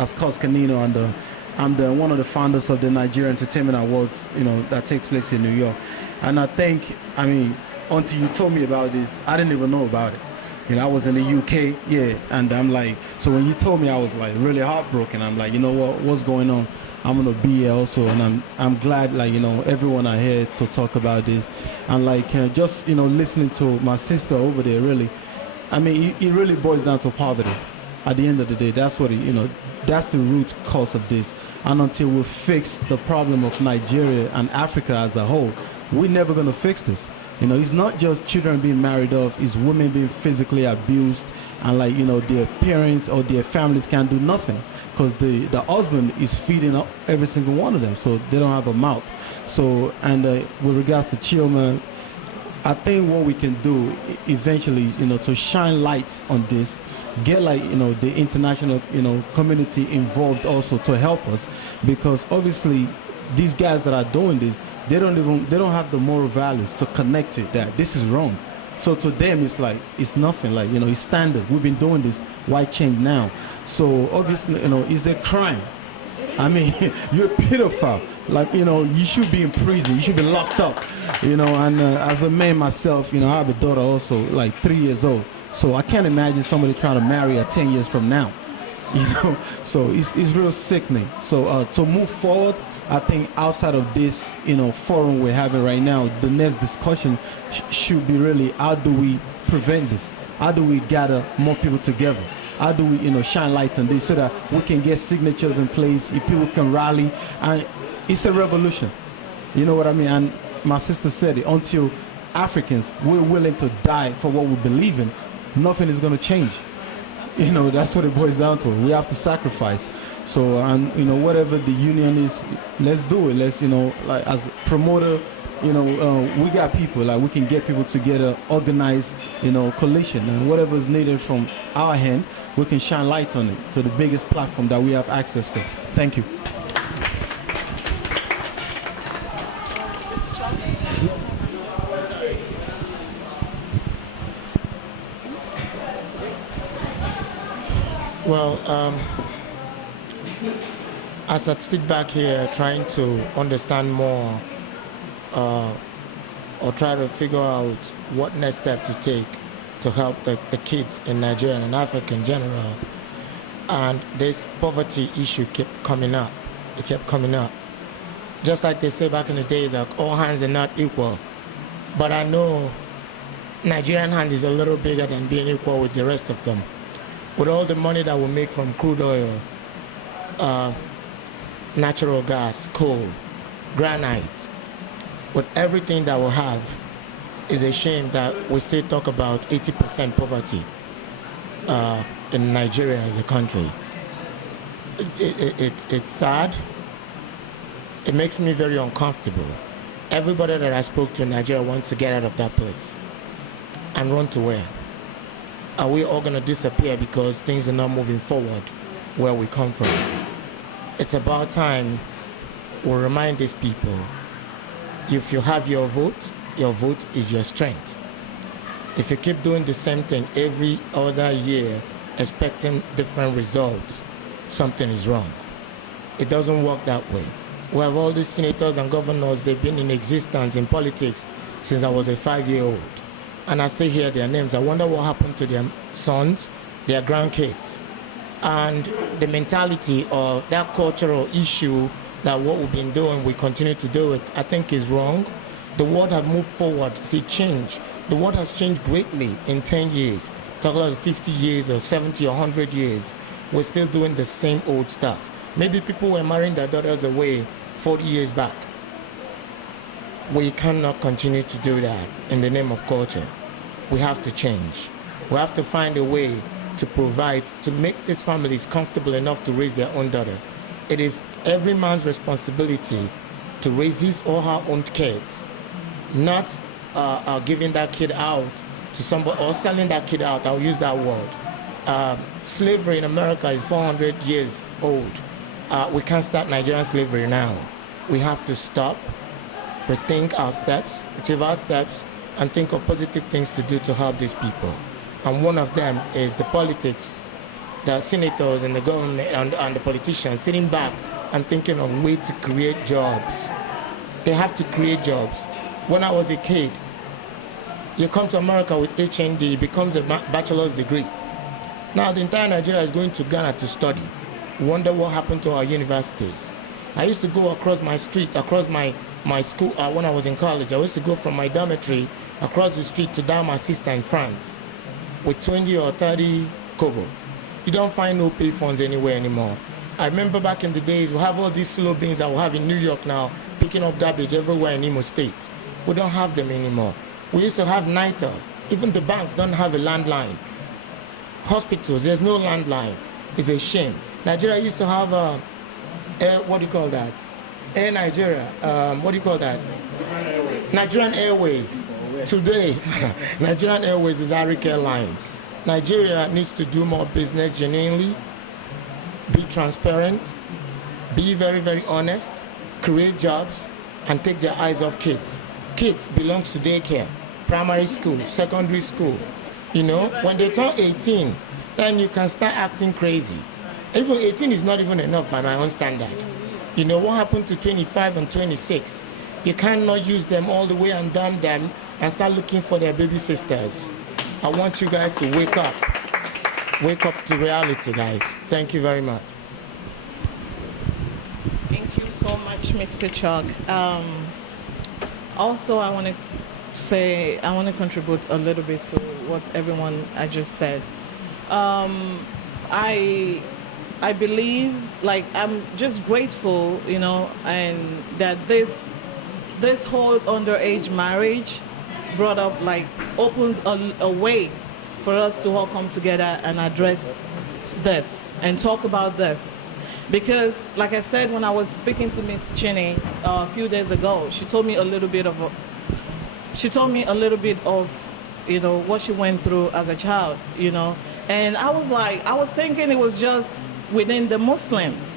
as Cos Canino, and I'm the one of the founders of the Nigeria Entertainment Awards, that takes place in New York. And I think, until you told me about this, I didn't even know about it. I was in the UK, yeah, and I'm like, so when you told me, I was like really heartbroken. I'm like, you know what's going on? I'm gonna be here also, and I'm glad, like, everyone are here to talk about this, and like just listening to my sister over there. Really, it really boils down to poverty. At the end of the day, that's what that's the root cause of this. And until we fix the problem of Nigeria and Africa as a whole, we're never gonna fix this. It's not just children being married off, it's women being physically abused, and like, their parents or their families can't do nothing because the husband is feeding up every single one of them, so they don't have a mouth. So, and with regards to children, I think what we can do eventually is, to shine lights on this, get like, the international, community involved also to help us, because obviously these guys that are doing this, they don't have the moral values to connect it that this is wrong. So to them, it's like, it's nothing, like, it's standard. We've been doing this, why change now? So obviously, it's a crime. You're a pedophile. Like, you should be in prison. You should be locked up. And as a man myself, I have a daughter also, like 3 years old. So I can't imagine somebody trying to marry her 10 years from now. So it's real sickening. So to move forward, I think outside of this, forum we're having right now, the next discussion should be really, how do we prevent this? How do we gather more people together? How do we, shine light on this so that we can get signatures in place, if people can rally, and it's a revolution. You know what I mean? And my sister said it, until Africans, we're willing to die for what we believe in, nothing is going to change. That's what it boils down to. We have to sacrifice. So, and whatever the union is, let's do it. Let's, like as a promoter, we got people, like we can get people together, organize, coalition, and whatever is needed from our hand, we can shine light on it to the biggest platform that we have access to. Thank you. Well, as I sit back here trying to understand more or try to figure out what next step to take to help the kids in Nigeria and Africa in general, and this poverty issue kept coming up. It kept coming up. Just like they say back in the day that all hands are not equal. But I know Nigerian hand is a little bigger than being equal with the rest of them. With all the money that we make from crude oil, natural gas, coal, granite, with everything that we have, it's a shame that we still talk about 80% poverty in Nigeria as a country. It's sad. It makes me very uncomfortable. Everybody that I spoke to in Nigeria wants to get out of that place. And run to where? Are we all going to disappear because things are not moving forward where we come from? It's about time we remind these people, if you have your vote is your strength. If you keep doing the same thing every other year, expecting different results, something is wrong. It doesn't work that way. We have all these senators and governors, they've been in existence in politics since I was a 5-year-old. And I still hear their names. I wonder what happened to their sons, their grandkids. And the mentality or that cultural issue that what we've been doing, we continue to do it, I think is wrong. The world has moved forward, see change. The world has changed greatly in 10 years. Talk about 50 years or 70 or 100 years. We're still doing the same old stuff. Maybe people were marrying their daughters away 40 years back. We cannot continue to do that in the name of culture. We have to change. We have to find a way to provide, to make these families comfortable enough to raise their own daughter. It is every man's responsibility to raise his or her own kids, not giving that kid out to somebody or selling that kid out. I'll use that word. Slavery in America is 400 years old. We can't start Nigerian slavery now. We have to stop, rethink our steps, achieve our steps, and think of positive things to do to help these people. And one of them is the politics the senators and the government and the politicians sitting back and thinking of ways to create jobs. They have to create jobs. When I was a kid, you come to America with HND, it becomes a bachelor's degree. Now the entire Nigeria is going to Ghana to study. Wonder what happened to our universities. I used to go across my street, across my school when I was in college. I used to go from my dormitory across the street to down my sister in France with 20 or 30 kobo. You don't find no pay funds anywhere anymore. I remember back in the days, we have all these slow beans that we have in New York now, picking up garbage everywhere in Imo State. We don't have them anymore. We used to have NITA. Even the banks don't have a landline. Hospitals, there's no landline. It's a shame. Nigeria used to have what do you call that? Air Nigeria. What do you call that? Nigerian Airways. Today, Nigerian Airways is Arik Airline. Nigeria needs to do more business genuinely, be transparent, be very, very honest, create jobs, and take their eyes off kids. Kids belongs to daycare, primary school, secondary school. You know, when they turn 18, then you can start acting crazy. Even 18 is not even enough by my own standard. You know, what happened to 25 and 26? You cannot use them all the way and dump them and start looking for their baby sisters. I want you guys to wake up. Wake up to reality, guys. Thank you very much. Thank you so much, Mr. Chuck. Also, I want to contribute a little bit to what everyone I just said. I believe, like, I'm just grateful, you know, and that this whole underage marriage brought up, like, opens a way for us to all come together and address this and talk about this. Because, like I said, when I was speaking to Miss Chinny a few days ago, she told me a little bit of, you know, what she went through as a child, you know. And I was thinking it was just within the Muslims,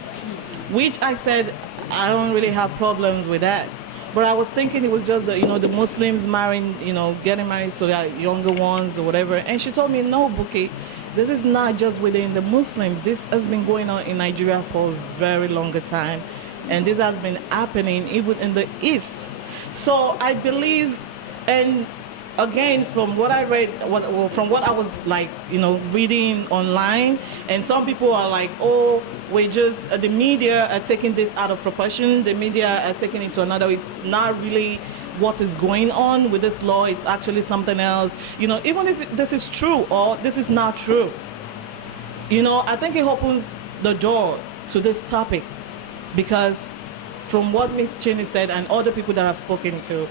which I said, I don't really have problems with that. But I was thinking it was just the, you know, the Muslims marrying, you know, getting married to their younger ones or whatever. And she told me, no, Buki, this is not just within the Muslims. This has been going on in Nigeria for a very longer time. And this has been happening even in the East. So I believe, and again, from what I read, from what I was, like, you know, reading online, and some people are like, oh, we just, the media are taking this out of proportion. The media are taking it to another. It's not really what is going on with this law. It's actually something else. You know, even if this is true or this is not true, you know, I think it opens the door to this topic, because from what Ms. Chinny said and other people that I've spoken to,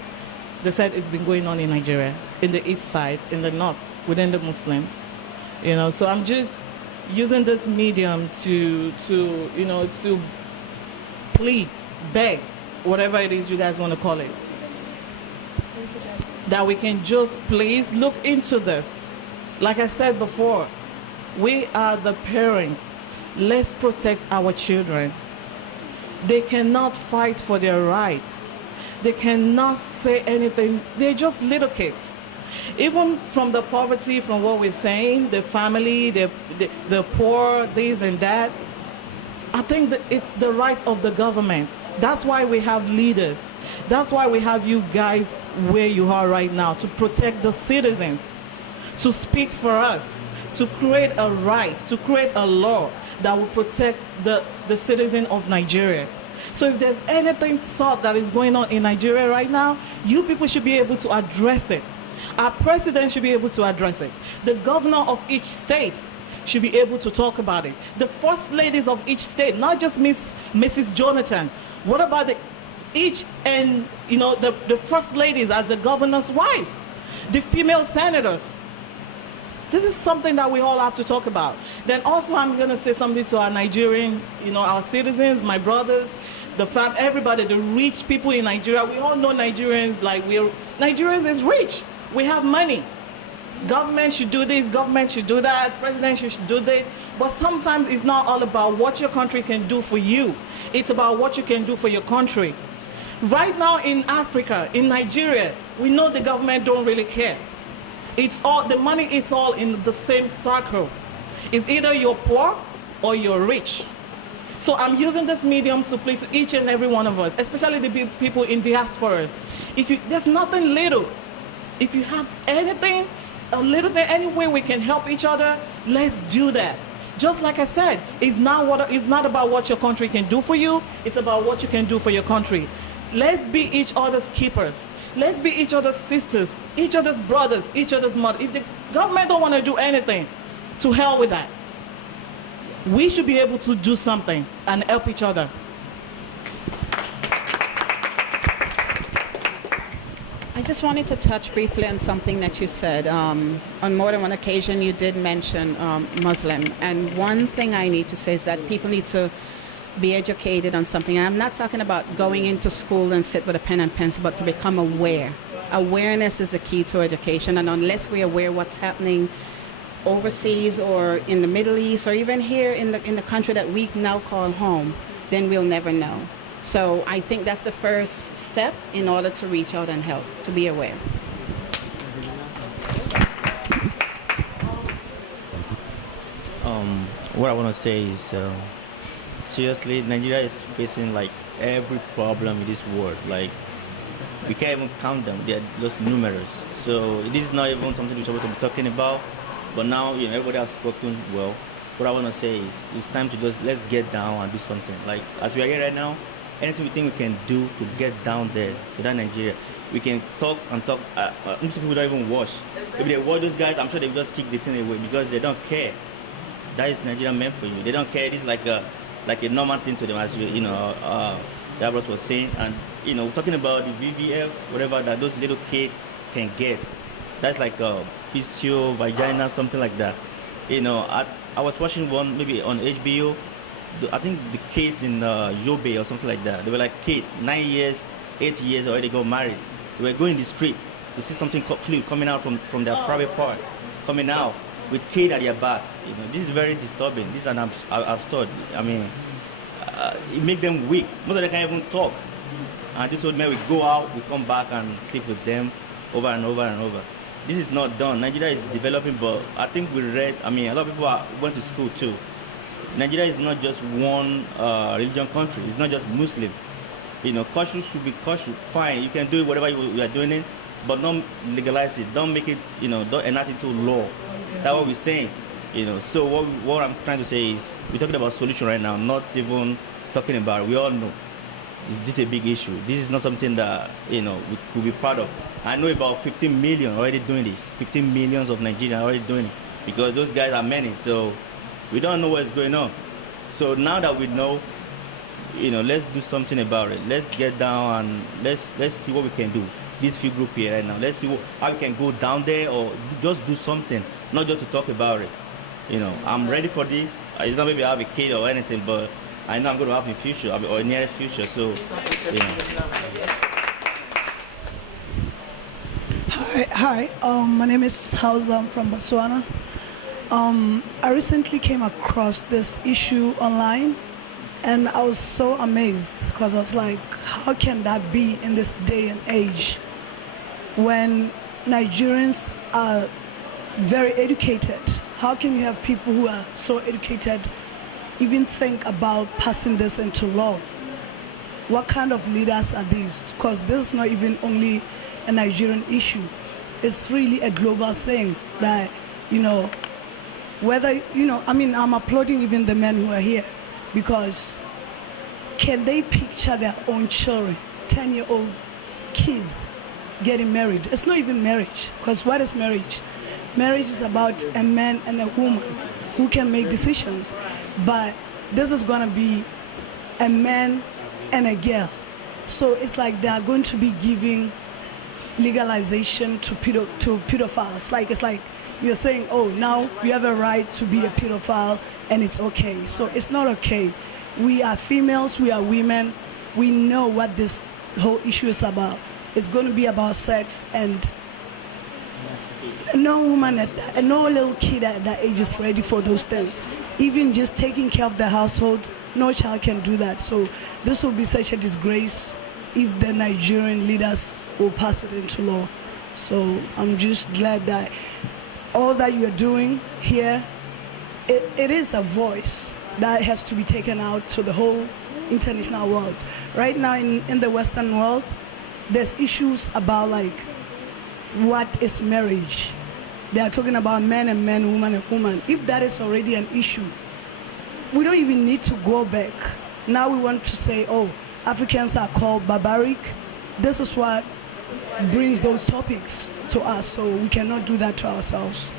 they said it's been going on in Nigeria, in the east side, in the north, within the Muslims. You know, so I'm just using this medium to you know, to plead, beg, whatever it is you guys want to call it, that we can just please look into this. Like I said before, we are the parents. Let's protect our children. They cannot fight for their rights. They cannot say anything. They're just little kids. Even from the poverty, from what we're saying, the family, the poor, this and that, I think that it's the right of the government. That's why we have leaders. That's why we have you guys where you are right now, to protect the citizens, to speak for us, to create a right, to create a law that will protect the citizen of Nigeria. So if there's anything thought that is going on in Nigeria right now, you people should be able to address it. Our president should be able to address it. The governor of each state should be able to talk about it. The first ladies of each state, not just Mrs. Jonathan. What about each and, you know, the first ladies as the governor's wives, the female senators? This is something that we all have to talk about. Then also I'm going to say something to our Nigerians, you know, our citizens, my brothers, everybody, the rich people in Nigeria. We all know Nigerians, like, Nigerians is rich. We have money. Government should do this, government should do that, president should do this. But sometimes it's not all about what your country can do for you. It's about what you can do for your country. Right now in Africa, in Nigeria, we know the government don't really care. It's all, the money is all in the same circle. It's either you're poor or you're rich. So I'm using this medium to play to each and every one of us, especially the people in diasporas. There's nothing little. If you have anything, a little bit, any way we can help each other, let's do that. Just like I said, it's not about what your country can do for you, it's about what you can do for your country. Let's be each other's keepers. Let's be each other's sisters, each other's brothers, each other's mothers. If the government don't want to do anything, to hell with that. We should be able to do something and help each other. I just wanted to touch briefly on something that you said. On more than one occasion, you did mention Muslim. And one thing I need to say is that people need to be educated on something. And I'm not talking about going into school and sit with a pen and pencil, but to become aware. Awareness is the key to education. And unless we're aware what's happening overseas or in the Middle East or even here in the country that we now call home, then we'll never know. So I think that's the first step in order to reach out and help, to be aware. What I want to say is, seriously, Nigeria is facing like every problem in this world. Like, we can't even count them. They are just numerous. So this is not even something we're supposed to be talking about. But now, everybody has spoken well. What I want to say is, it's time to let's get down and do something. Like, as we are here right now, anything we think we can do to get down there to that Nigeria, we can talk and talk. Most people don't even watch. If they watch those guys, I'm sure they will just kick the thing away because they don't care. That is Nigeria meant for you. They don't care. It's like a normal thing to them, as Davros was saying. And talking about the VVF, whatever that those little kids can get, that's like a physio, vagina, something like that. I was watching one maybe on HBO. I think the kids in Yobe or something like that. They were like kids, 9 years, 8 years already got married. They were going in the street. You see something fluid coming out from their private part, coming out with kid at their back. This is very disturbing. This is an absurd. I mean, it makes them weak. Most of them can't even talk. And this old man will go out, we come back and sleep with them over and over and over. This is not done. Nigeria is developing, but I think a lot of people went to school too. Nigeria is not just one religion country. It's not just Muslim. Kosher should be kosher. Fine, you can do it whatever you are doing it, but don't legalize it. Don't make it, don't enact it to law. That's what we're saying. So what I'm trying to say is, we're talking about solution right now, not even talking about it. We all know this is a big issue. This is not something that we could be proud of. I know about 15 million already doing this. 15 millions of Nigerians already doing it because those guys are many. So we don't know what's going on. So now that we know, let's do something about it. Let's get down and let's see what we can do. This few group here right now. Let's see how we can go down there or just do something, not just to talk about it. I'm ready for this. It's not maybe I have a kid or anything, but I know I'm going to have in future or in nearest future. So, Hi. My name is Hausa. I'm from Botswana. I recently came across this issue online, and I was so amazed because I was like, how can that be in this day and age when Nigerians are very educated? How can you have people who are so educated even think about passing this into law? What kind of leaders are these? Because this is not even only a Nigerian issue. It's really a global thing that, whether, I'm applauding even the men who are here, because can they picture their own children, 10-year-old kids getting married? It's not even marriage, because what is marriage? Marriage is about a man and a woman who can make decisions, but this is going to be a man and a girl. So it's like they are going to be giving legalization to pedophiles. It's like you're saying, oh, now you have a right to be a pedophile and it's okay. So it's not okay. We are females, we are women. We know what this whole issue is about. It's going to be about sex, and no woman and no little kid at that age is ready for those things. Even just taking care of the household, no child can do that. So this will be such a disgrace if the Nigerian leaders will pass it into law. So I'm just glad that all that you're doing here it is a voice that has to be taken out to the whole international world. Right now in the Western world, there's issues about like what is marriage. They are talking about man and man, woman and woman. If that is already an issue, we don't even need to go back. Now we want to say, oh, Africans are called barbaric. This is what brings those topics to us, so we cannot do that to ourselves.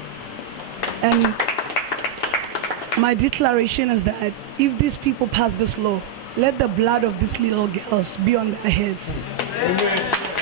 And my declaration is that if these people pass this law, let the blood of these little girls be on their heads. Amen.